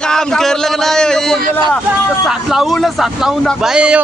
काम करलं का नाही साथ लावून साथ लावून. बाई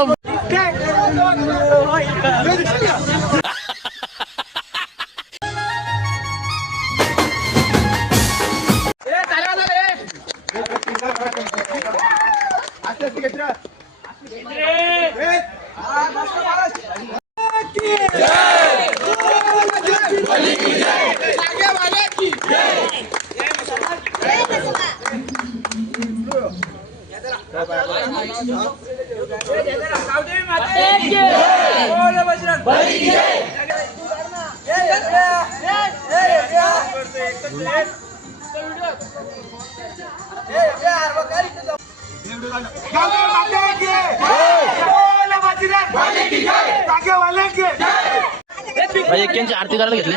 गावठी आरती करायला घेतली.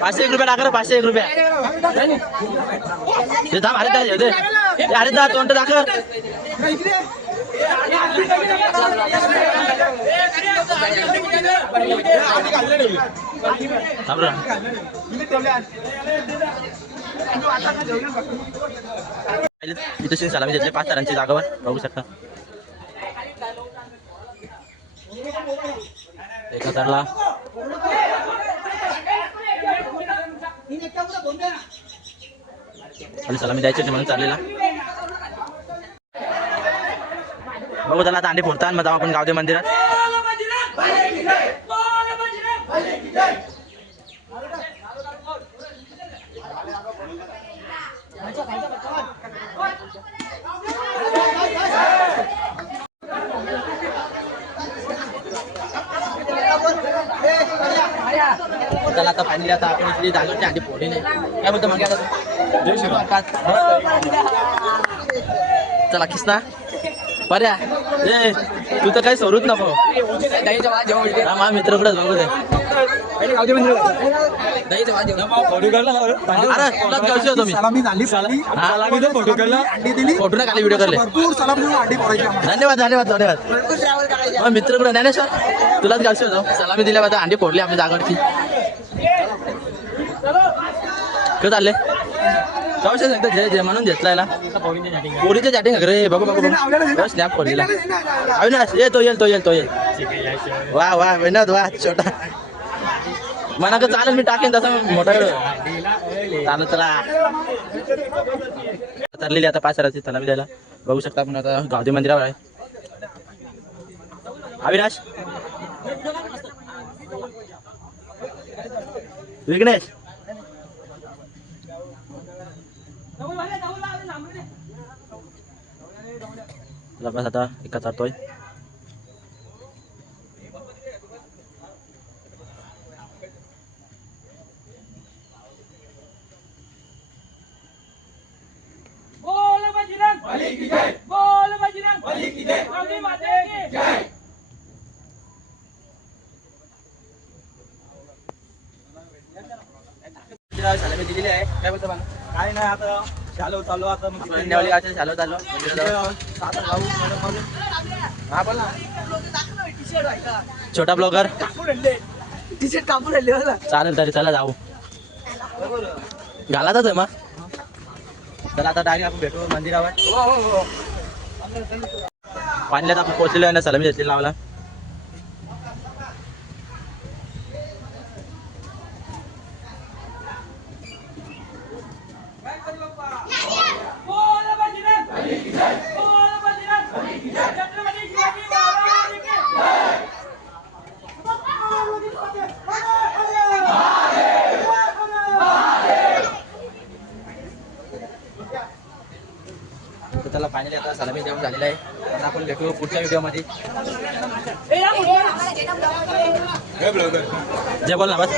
पाचशे एक रुपया टाका पाचशे एक रुपया. ते थांब अरे दा दे. अरे दा तोंड दाखव. थांब रे. इथे सलामी घेतले पाच तारांची जागावर. बघू शकता. एका तारला. हजारला खाली सलामी द्यायची म्हणून चाललेला. बघू त्याला आता अंडे फोडतात मग जाऊ आपण गावदे मंदिरात. त्याला आता फायनली आता आपण इथली जागेवरची अंडी फोडली नाही. काय बोलतो मग? आता चला किसना पर्या. ए तू तर काही सोडूच नको. हा माझा मित्र कुठे बघू दे. झाली. फोटो नाही खाली व्हिडिओ करले. धन्यवाद धन्यवाद धन्यवाद. मित्र कुठे ज्ञानेश्वर. तुलाच गावशी होतो सलामी दिल्या आता अंडी फोडली आपली जागडची कसं चालले जाऊ सांगतो जे जे म्हणून घेतलाय ना. पोरीच्या चॅटिंग रे? बघू बघू बघू. स्नॅप पडलेला अविनाश ये तो येईल तो येईल तो येईल. वा वा विनोद वा छोटा. मना का चालेल मी टाकेन तसं. मोठा वेळ चला तरलेली आता पाच सराची तलावी द्यायला. बघू शकता आपण आता गावदेवी मंदिरावर आहे. अविनाश? विघ्नेश? चला बस आता एका चालतोय बोल बजरंग बली की जय बोल बजरंग बली की जय गावठी माते की जय सलामी दिलेली आहे काय बोलतो मला काय नाही आता चालू चालू आता मग गावच्या चालू. लावू, मग- मग- हा बोल छोटा ब्लॉगर. टी शर्ट कापून राहिले. चालेल तरी चला जाऊ. घालातच आहे मग चला आता डायरेक्ट आपण भेटू मंदिरावर. पाण्यात आपण पोहोचलेलो आहे ना सलामी घेतली लावला बोल बजरंग बली की जय बोल बजरंग बली की जय छत्रपती शिवाजी महाराज की जय तर त्याला फायनली आता सलामी देऊन झालेला आहे. आता आपण भेटू पुढच्या व्हिडिओमध्ये. जय बोल ना बस.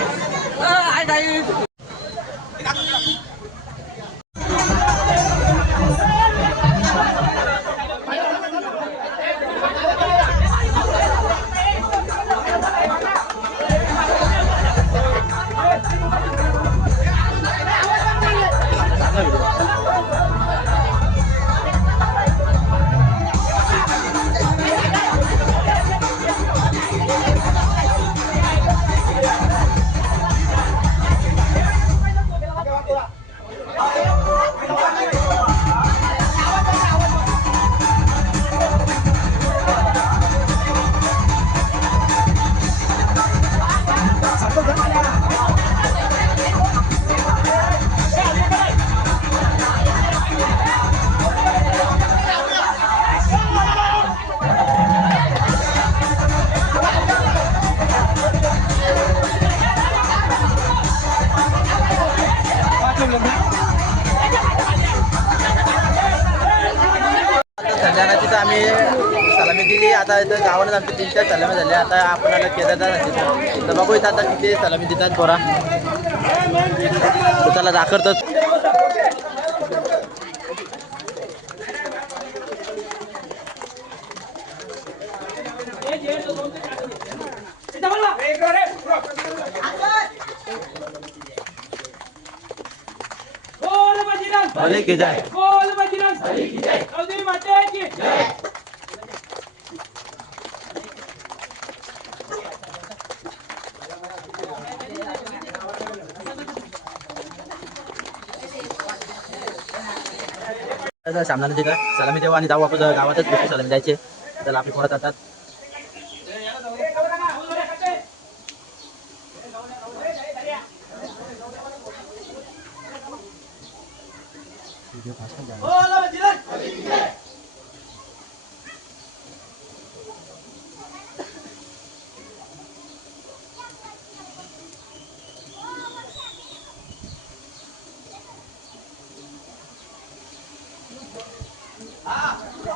इथं गावानं आमच्या तीन चार सलामी झाल्या आता आपण आलं केदारनाथ तर बघू इथं आता किती सलामी देतात पोरा. त्याला दाखवतात इथं बोला. बोल बजरंग. भले की जाय. चौधरी माते की तर सामना तिथं सलामी देऊ आणि जाऊ आपण गावातच दुसरी सलामी द्यायचे त्याला आपली पोरं जातात.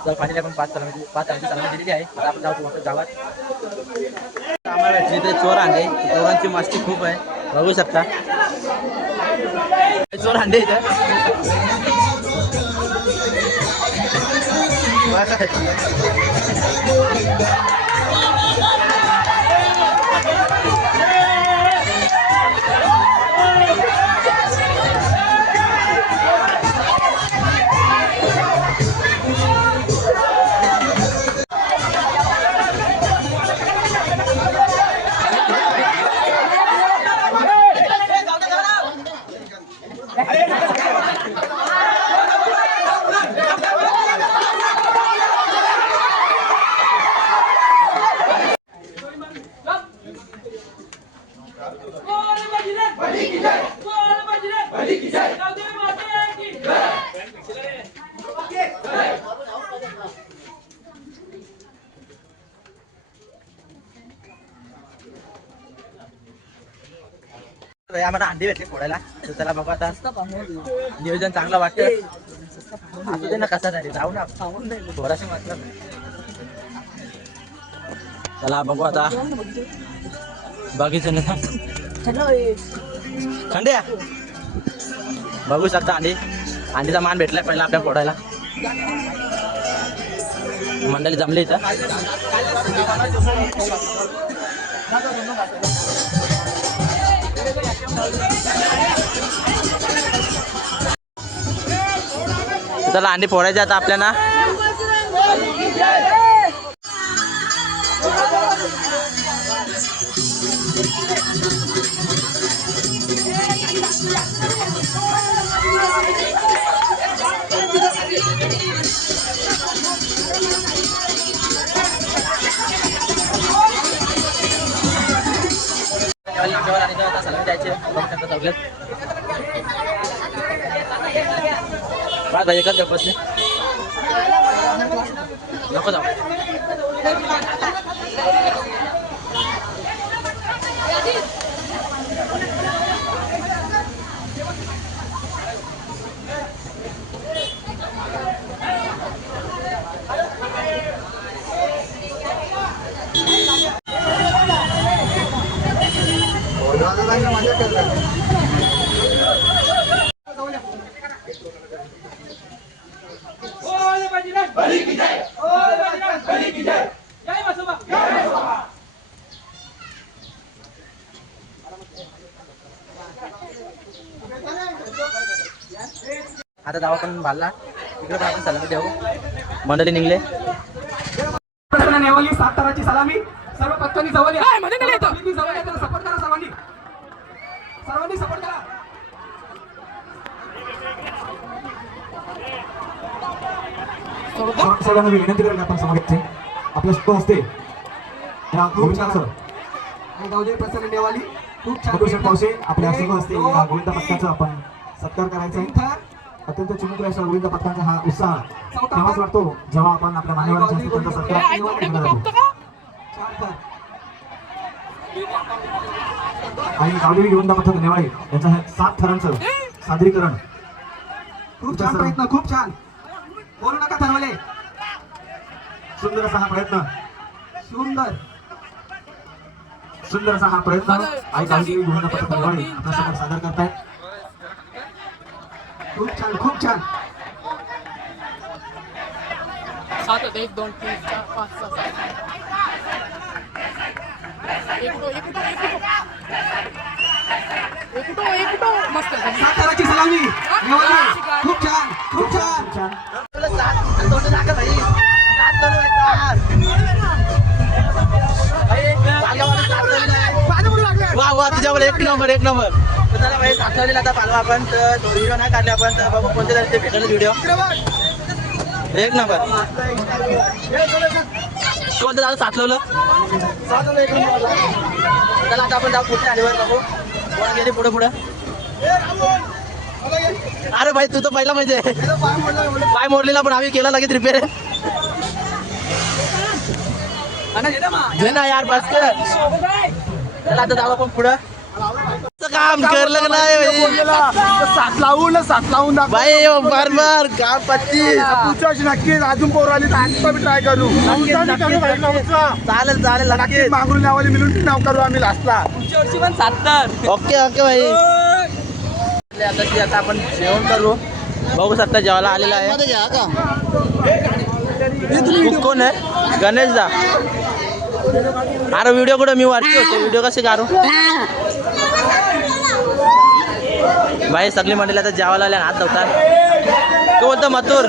तर फायनली आपण पाच सलामी पाच सलामी सलामी दिलेली आहे. आता आपण जाऊ वापस गावात. आम्हाला जिथे चोर अंडे चोरांची मस्ती खूप आहे. बघू शकता. चोर हांडे इथं. तर आम्हाला फोडायला तर त्याला बघू आता. नियोजन चांगलं वाटतं असू दे ना कसा तरी जाऊ ना. थोडासा वाटलं चला बघू आता. बघितलं ना. खंड्या बघू शकता अंडी अंडीचा मान भेटलाय पहिला आपल्या फोडायला मंडळी जमली इथं. त्याला अंडी फोडायचे आता आपल्याला. बघू शकता सगळेच. काय भाई एकच बसले नको जाऊ बोल बजरंग बली की जय बोल बजरंग बली की जय जय बसवा जय बसवा आता जाऊ आपण भालला इकडे पण आपण सलामी देऊ. मंडळी निघले. नेवाली सात ताराची सलामी. सर्व पक्षांनी जवळ या. पब्लिकनी जवळ या त्याला सपोर्ट करा सर्वांनी. सर्वांनी सपोर्ट करा. मी विनंती करेन आपण समाजाचे. गावदेवी प्रसन्न नेवाली खूप छान पावसे आपल्या शुभ हस्ते या गोविंद पथकाचा आपण सत्कार करायचा आहे. अत्यंत चिमुकल्या अशा गोविंद पथकांचा हा उत्साह. तेव्हाच वाटतो जेव्हा आपण आपल्या मान्यवरांच्या त्यांचा सत्कार. आणि गावदेवी गोविंद पथक नेवाळे यांचं हे सात थरांचं सादरीकरण. खूप छान प्रयत्न खूप छान. बोलू नका ठरवले सुंदर असा हा प्रयत्न. सुंदर. सुंदर असा हा प्रयत्न. आई काळजी गोविंद पथक नेवाळे आपल्यासमोर सादर करतायत. खूप छान खूप छान सात होते एक दोन तीन चार पाच सहा मस्त साताराची सलामी खूप छान खूप छान छान वा वा तुझ्यावर एक नंबर एक नंबर आता पालवा आपण तर व्हिडिओ नाही काढले आपण तर ते भेटेल व्हिडिओ एक नंबर. कोणतं झालं सातलवलं चला आता आपण जाऊ पुढे आलीवर बघू. कोण गेले पुढे पुढे. अरे भाई तू तर पहिला म्हणजे. पाय मोडलेला पण आम्ही केला लगेच रिपेअर ना यार बस चला आता जाऊ आपण पुढं. काम करलं का नाही भाई? सात लावून सात लावून दाखव. भाई बार बार काम पच्चीस पुढच्या नक्की अजून पोर आली तर आता बी ट्राय करू. चालेल चालेल नक्की मागून नावाली मिळून नाव करू आम्ही लास्टला ओके ओके भाई आता ती आता आपण जेवण करू. बघू शकता जेवायला आलेला आहे. कोण आहे? गणेश दा अरे व्हिडिओ कुठे मी वाटते होते. व्हिडिओ कसे काढू? भाई सगळी मंडळी आता जेवायला आल्या हात धवतात तो बोलतो मथुर.